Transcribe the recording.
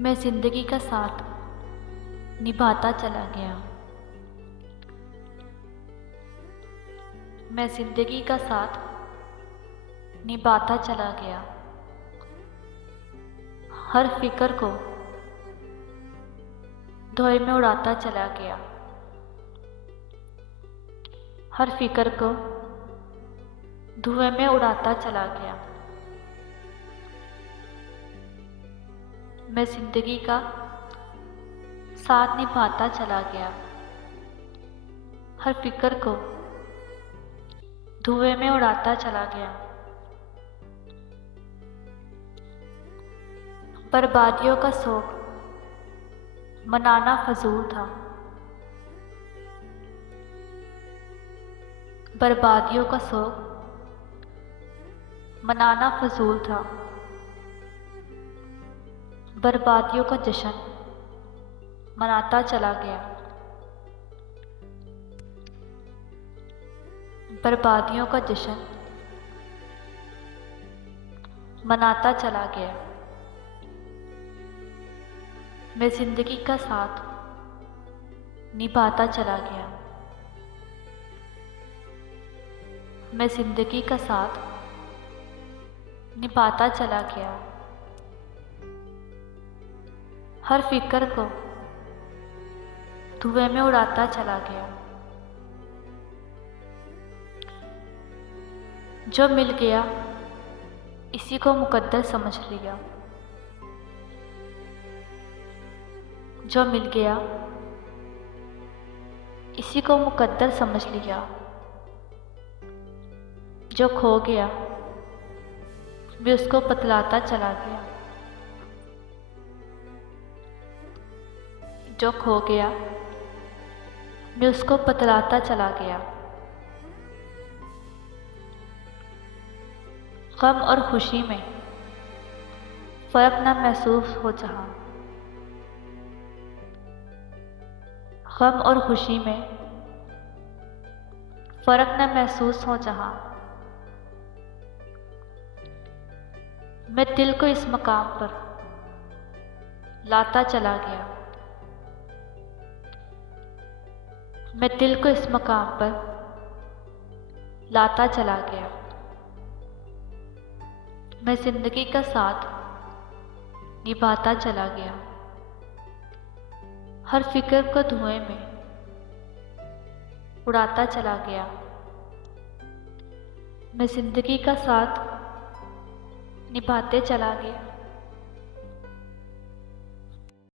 मैं जिंदगी का साथ निभाता चला गया। मैं जिंदगी का साथ निभाता चला गया। हर फिक्र को धोए में उड़ाता चला गया। हर फिक्र को धुएं में उड़ाता चला गया। मैं जिंदगी का साथ निभाता चला गया। हर फिक्र को धुएं में उड़ाता चला गया। बर्बादियों का शौक मनाना फजूल था। बर्बादियों का शौक मनाना फजूल था। बर्बादियों का जश्न मनाता चला गया। बर्बादियों का जश्न मनाता चला गया। मैं जिंदगी का साथ निभाता चला गया। मैं जिंदगी का साथ निभाता चला गया। हर फिक्र को धुएं में उड़ाता चला गया। जो मिल गया इसी को मुकद्दर समझ लिया। जो मिल गया इसी को मुकद्दर समझ लिया। जो खो गया भी उसको बतलाता चला गया। जो खो गया मैं उसको बतलाता चला गया। गम और खुशी में फर्क न महसूस हो जहां। गम और खुशी में फर्क न महसूस हो जहां। मैं दिल को इस मकाम पर लाता चला गया। मैं दिल को इस मकाम पर लाता चला गया। मैं जिंदगी का साथ निभाता चला गया। हर फिक्र को धुएं में उड़ाता चला गया। मैं जिंदगी का साथ निभाते चला गया।